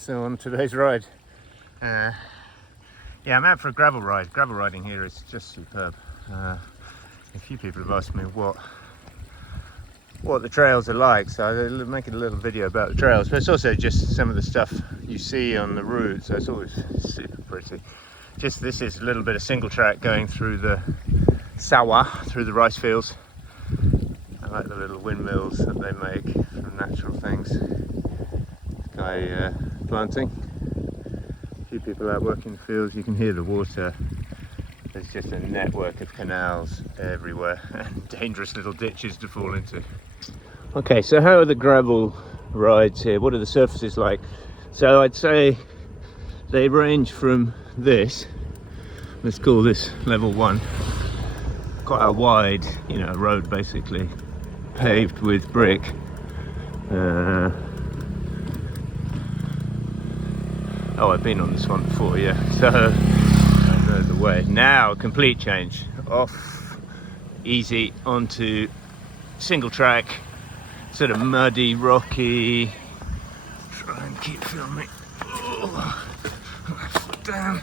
So on today's ride, yeah, I'm out for a gravel ride. Gravel riding here is just superb. A few people have asked me what the trails are like, so I'll make a little video about the trails, but it's also just some of the stuff you see on the route, so it's always super pretty. Just this is a little bit of single track going through the sawah, through the rice fields. I like the little windmills that they make from natural things. Guy planting. A few people out working the fields. You can hear the water. There's just a network of canals everywhere and dangerous little ditches to fall into. Okay, so how are the gravel rides here? What are the surfaces like? So I'd say they range from this, let's call this level 1, quite a wide, road basically, paved with brick. Oh, I've been on this one before, yeah, so I know the way. Now, complete change. Off, easy, onto single track, sort of muddy, rocky. Try and keep filming. Oh, foot down,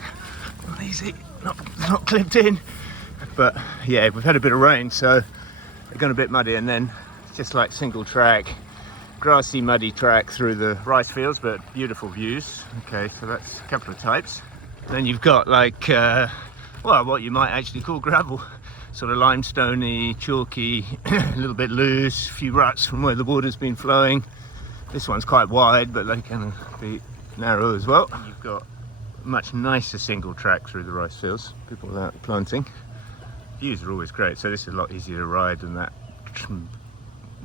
not easy, not clipped in. But yeah, we've had a bit of rain, so it's gone a bit muddy, and then just like single track, grassy, muddy track through the rice fields, but beautiful views. Okay, so that's a couple of types. Then you've got like, what you might actually call gravel, sort of limestoney, chalky, a little bit loose, a few ruts from where the water's been flowing. This one's quite wide, but they can be narrow as well. And you've got much nicer single track through the rice fields, people out planting. Views are always great, so this is a lot easier to ride than that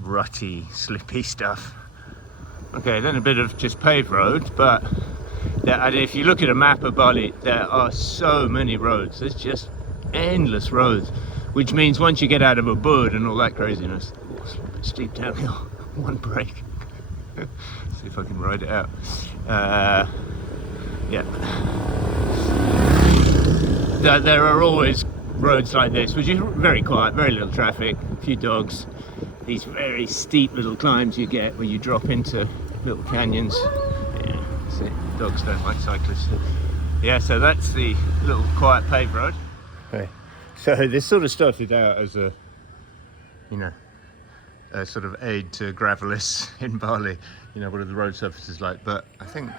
rutty, slippy stuff. Okay, then a bit of just paved road, but if you look at a map of Bali, there are so many roads. There's just endless roads, which means once you get out of a Ubud and all that craziness, it's a bit steep downhill, one break. See if I can ride it out. Yeah. There are always roads like this, which is very quiet, very little traffic, a few dogs. These very steep little climbs you get where you drop into little canyons. Yeah, see, dogs don't like cyclists. Yeah, so that's the little quiet paved road. Okay. So this sort of started out as a sort of aid to gravelists in Bali. What are the road surfaces like? But I think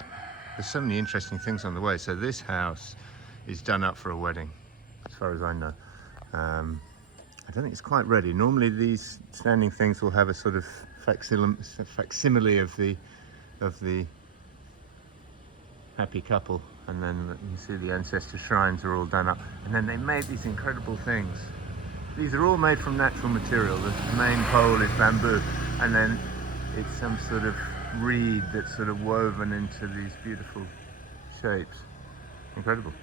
there's so many interesting things on the way. So this house is done up for a wedding, as far as I know. I don't think it's quite ready. Normally these standing things will have a sort of facsimile of the happy couple, and then you see the ancestor shrines are all done up, and then they made these incredible things. These are all made from natural material. The main pole is bamboo, and then it's some sort of reed that's sort of woven into these beautiful shapes. Incredible.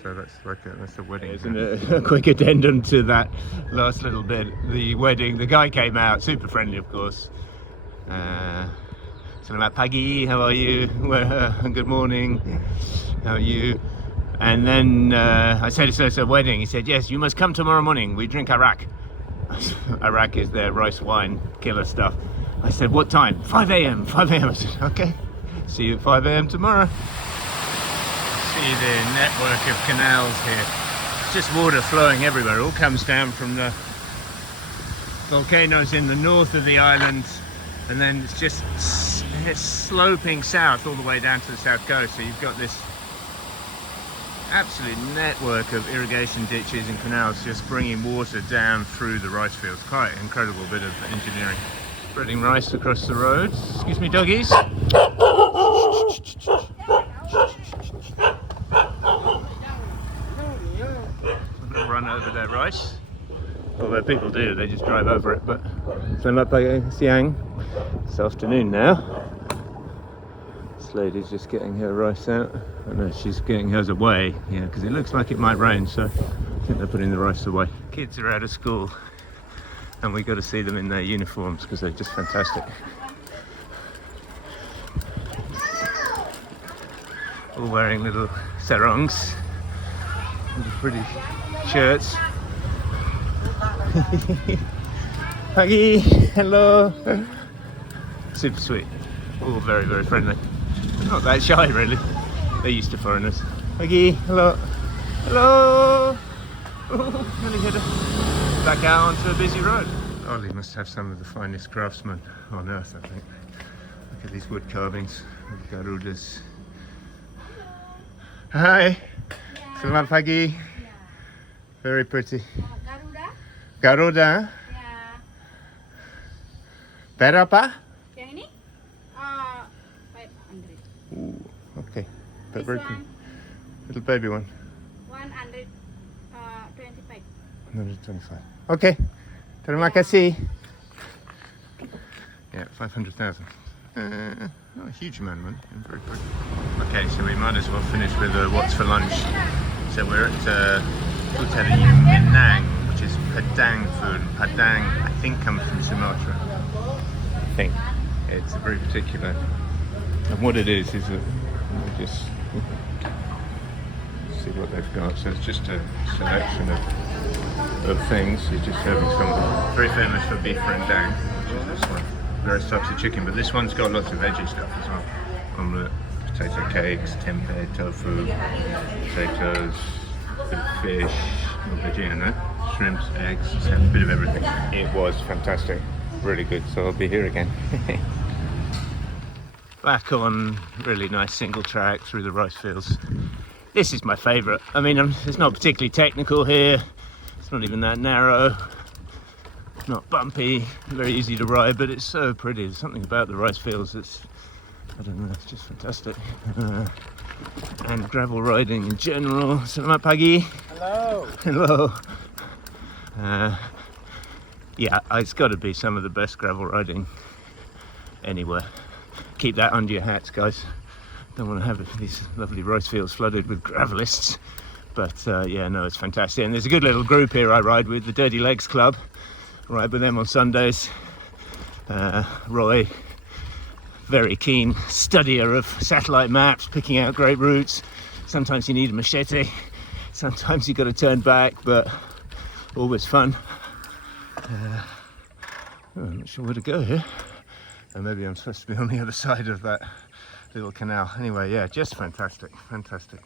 So that's a wedding. Isn't it a quick addendum to that last little bit? The wedding, the guy came out, super friendly, of course. Something about Pagi, how are you? Good morning, how are you? And then I said, so it's a wedding. He said, yes, you must come tomorrow morning. We drink arak. Arak is their rice wine killer stuff. I said, what time? 5 a.m. 5 a.m. I said, okay, see you at 5 a.m. tomorrow. See the network of canals here. It's just water flowing everywhere. It all comes down from the volcanoes in the north of the island, and then it's sloping south all the way down to the south coast. So you've got this absolute network of irrigation ditches and canals just bringing water down through the rice fields. Quite an incredible bit of engineering. Spreading rice across the road. Excuse me, doggies. Run over their rice. Although people do, they just drive over it. But selamat pagi siang. It's afternoon now. This lady's just getting her rice out. Oh no, she's getting hers away. Yeah, because it looks like it might rain, so I think they're putting the rice away. Kids are out of school, and we got to see them in their uniforms because they're just fantastic. All wearing little sarongs. Pretty shirts. Pagi, hello. Super sweet. All very, very friendly. not that shy really. They're used to foreigners. Maggie, hello. Hello. Oh, nearly hit her. Back out onto a busy road. Bali must have some of the finest craftsmen on earth, I think. Look at these wood carvings of Garudas. Hi. Selamat pagi. Very pretty. Garuda? Garuda. Ya. Berapa? Yang ini? 500. Ooh, okay. This Very one, little baby one. 125. 125. Okay. Terima kasih. Yeah, 500,000. Not a huge amount of money. Very good. Okay, so we might as well finish with what's for lunch. So we're at Hotel Minang, which is Padang food. Padang, I think, comes from Sumatra. I think. It's very particular. And what it is that we'll just see what they've got. So it's just a selection of things. You're just having some very famous for beef rendang, which is this one. Various types of chicken, but this one's got lots of veggie stuff as well. Omelette, potato cakes, tempeh, tofu, potatoes, a bit of fish, no veggie in it, shrimps, eggs, so a bit of everything. It was fantastic, really good, so I'll be here again. Back on really nice single track through the rice fields. This is my favourite. I mean, it's not particularly technical here. It's not even that narrow. It's not bumpy, very easy to ride, but it's so pretty. There's something about the rice fields that's, I don't know, it's just fantastic. And gravel riding in general. Selamat pagi. Hello. Hello. Yeah, it's got to be some of the best gravel riding anywhere. Keep that under your hats, guys. Don't want to have these lovely rice fields flooded with gravelists. But yeah, no, it's fantastic. And there's a good little group here I ride with, the Dirty Legs Club. Ride with them on Sundays. Roy, very keen studier of satellite maps, picking out great routes. Sometimes you need a machete, sometimes you got to turn back, but always fun. I'm not sure where to go here. And maybe I'm supposed to be on the other side of that little canal. Anyway, yeah, just fantastic, fantastic.